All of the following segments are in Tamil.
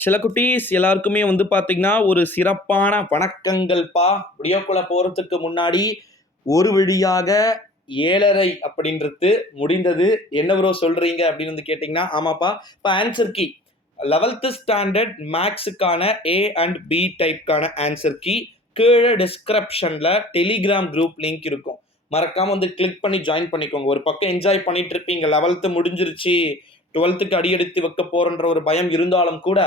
சில குட்டீஸ் எல்லாருக்குமே வந்து பார்த்தீங்கன்னா, ஒரு சிறப்பான வணக்கங்கள்ப்பா. வீடியோக்குள்ள போறதுக்கு முன்னாடி, ஒரு வழியாக 7:30 அப்படின்றது முடிந்தது. என்ன ப்ரோ சொல்றீங்க அப்படின்னு வந்து கேட்டீங்கன்னா, ஆமாப்பா. இப்ப ஆன்சர் கீ 11th ஸ்டாண்டர்ட் மேத்ஸுக்கான ஏ அண்ட் பி டைப்க்கான ஆன்சர் கீ கீழ டிஸ்கிரிப்ஷன்ல டெலிகிராம் குரூப் லிங்க் இருக்கும். மறக்காம வந்து கிளிக் பண்ணி ஜாயின் பண்ணிக்கோங்க. ஒரு பக்கம் என்ஜாய் பண்ணிட்டு இருப்பீங்க. 11th முடிஞ்சிருச்சு. 12க்கு அடி எடுத்து வைக்க போறன்ற ஒரு பயம் இருந்தாலும் கூட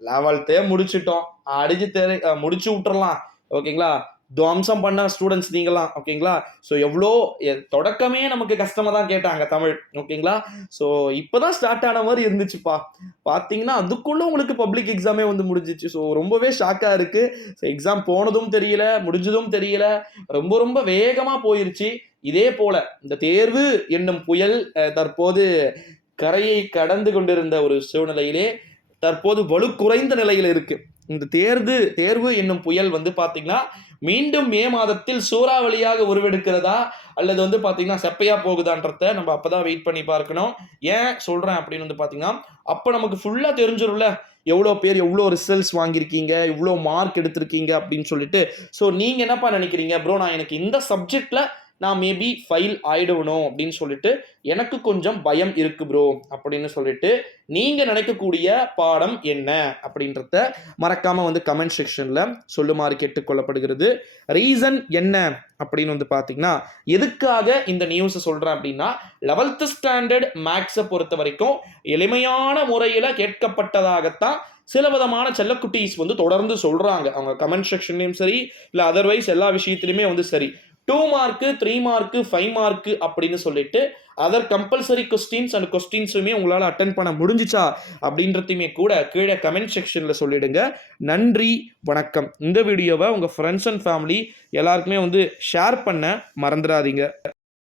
11th முடிச்சிட்டோம். அடிச்சு முடிச்சு விட்டுறலாம். ஓகேங்களா? துவம்சம் பண்ண ஸ்டூடண்ட்ஸ் நீங்கலாம். ஓகேங்களா? ஸோ எவ்வளோ தொடக்கமே நமக்கு கஷ்டமா தான் கேட்டாங்க தமிழ். ஓகேங்களா? ஸோ இப்பதான் ஸ்டார்ட் ஆன மாரி இருந்துச்சுப்பா. பார்த்தீங்கன்னா, அதுக்குள்ள உங்களுக்கு பப்ளிக் எக்ஸாமே வந்து முடிஞ்சிச்சு. ஸோ ரொம்பவே ஷாக்கா இருக்கு. ஸோ எக்ஸாம் போனதும் தெரியல, முடிஞ்சதும் தெரியல. ரொம்ப ரொம்ப வேகமா போயிருச்சு. இதே போல இந்த தேர்வு என்னும் புயல் தற்போது கரையை கடந்து கொண்டிருந்த ஒரு சூழ்நிலையிலே தற்போது வலு குறைந்த நிலையில் இருக்கு. இந்த தேர்வு என்னும் புயல் வந்து பாத்தீங்கன்னா மீண்டும் மே மாதத்தில் சூறாவளியாக உருவெடுக்கிறதா அல்லது வந்து பாத்தீங்கன்னா செப்பையா போகுதான்றத நம்ம அப்பதான் வெயிட் பண்ணி பார்க்கணும். ஏன் சொல்றேன் அப்படின்னு வந்து பாத்தீங்கன்னா அப்ப நமக்கு ஃபுல்லா தெரிஞ்சிரும்ல எவ்வளோ பேர் எவ்வளோ ரிசல்ட்ஸ் வாங்கியிருக்கீங்க, இவ்வளோ மார்க் எடுத்திருக்கீங்க அப்படின்னு சொல்லிட்டு. ஸோ நீங்க என்னப்பா நினைக்கிறீங்க ப்ரோ, நான் எனக்கு இந்த சப்ஜெக்ட்ல நான் மேபி ஃபெயில் ஆயிடுவணும் அப்படின்னு சொல்லிட்டு எனக்கு கொஞ்சம் பயம் இருக்கு ப்ரோ அப்படின்னு சொல்லிட்டு நீங்க நினைக்கக்கூடிய பாடம் என்ன அப்படின்றத மறக்காம வந்து கமெண்ட் செக்ஷன்ல சொல்லுமாறு கேட்டுக்கொள்ளப்படுகிறது. ரீசன் என்ன அப்படின்னு வந்து பாத்தீங்கன்னா, எதுக்காக இந்த நியூஸ் சொல்றேன் அப்படின்னா 11th ஸ்டாண்டர்ட் மேக்ஸை பொறுத்த வரைக்கும் எளிமையான முறையில கேட்கப்பட்டதாகத்தான் சில விதமான செல்லக்குட்டீஸ் வந்து தொடர்ந்து சொல்றாங்க. அவங்க கமெண்ட் செக்ஷன்லயும் சரி, இல்ல அதர்வைஸ் எல்லா விஷயத்திலுமே வந்து சரி. 2 மார்க்கு, 3 மார்க்கு, 5 மார்க்கு அப்படின்னு சொல்லிட்டு அதர் கம்பல்சரி கொஸ்டின்ஸ் அண்ட் கொஸ்டின்ஸுமே உங்களால் அட்டன் பண்ண முடிஞ்சிச்சா அப்படின்றதையுமே கூட கீழே கமெண்ட் செக்ஷனில் சொல்லிடுங்க. நன்றி, வணக்கம். இந்த வீடியோவை உங்கள் ஃப்ரெண்ட்ஸ் அண்ட் ஃபேமிலி எல்லாருக்குமே வந்து ஷேர் பண்ண மறந்துடாதீங்க.